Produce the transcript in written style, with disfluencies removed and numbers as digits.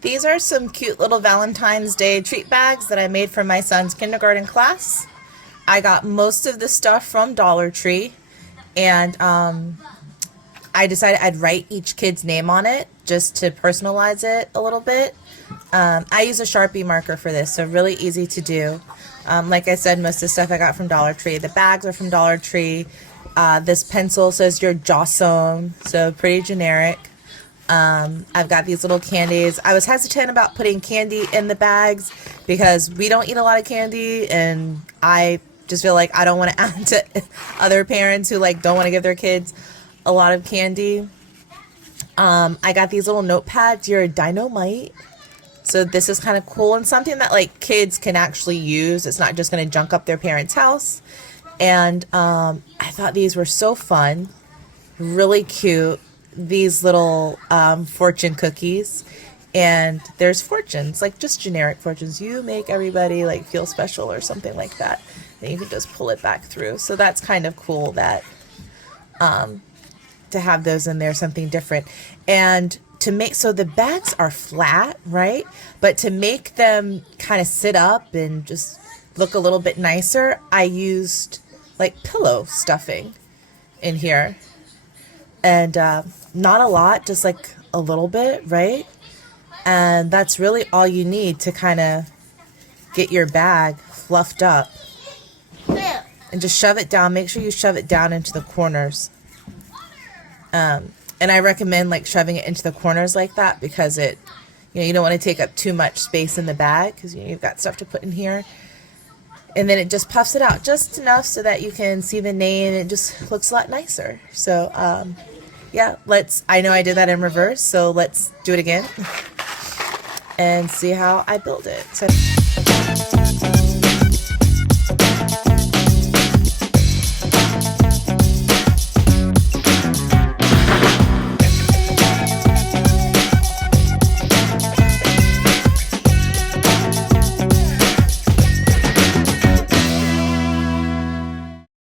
These are some cute little Valentine's Day treat bags that I made for my son's kindergarten class. I got most of the stuff from Dollar Tree, and I decided I'd write each kid's name on it just to personalize it a little bit. I use a Sharpie marker for this, so really easy to do. Like I said, most of the stuff I got from Dollar Tree. The bags are from Dollar Tree. This pencil says your Jawsone, so pretty generic. I've got these little candies. I was hesitant about putting candy in the bags because we don't eat a lot of candy, and I just feel like I don't want to add to other parents who like don't want to give their kids a lot of candy. I got these little notepads. You're a dynamite. So this is kind of cool and something that like kids can actually use. It's not just going to junk up their parents' house. And I thought these were so fun, really cute. These little fortune cookies, and there's fortunes, like just generic fortunes. You make everybody like feel special or something like that. And you can just pull it back through. So that's kind of cool that to have those in there, something different. And to make, so the bags are flat, right? But to make them kind of sit up and just look a little bit nicer, I used like pillow stuffing in here. And not a lot, just like a little bit, right? And that's really all you need to kind of get your bag fluffed up. And just shove it down. Make sure you shove it down into the corners. And I recommend like shoving it into the corners like that because it, you don't want to take up too much space in the bag because you've got stuff to put in here. And then it just puffs it out just enough so that you can see the name. It just looks a lot nicer. So, yeah, I know I did that in reverse, so let's do it again and see how I build it. So.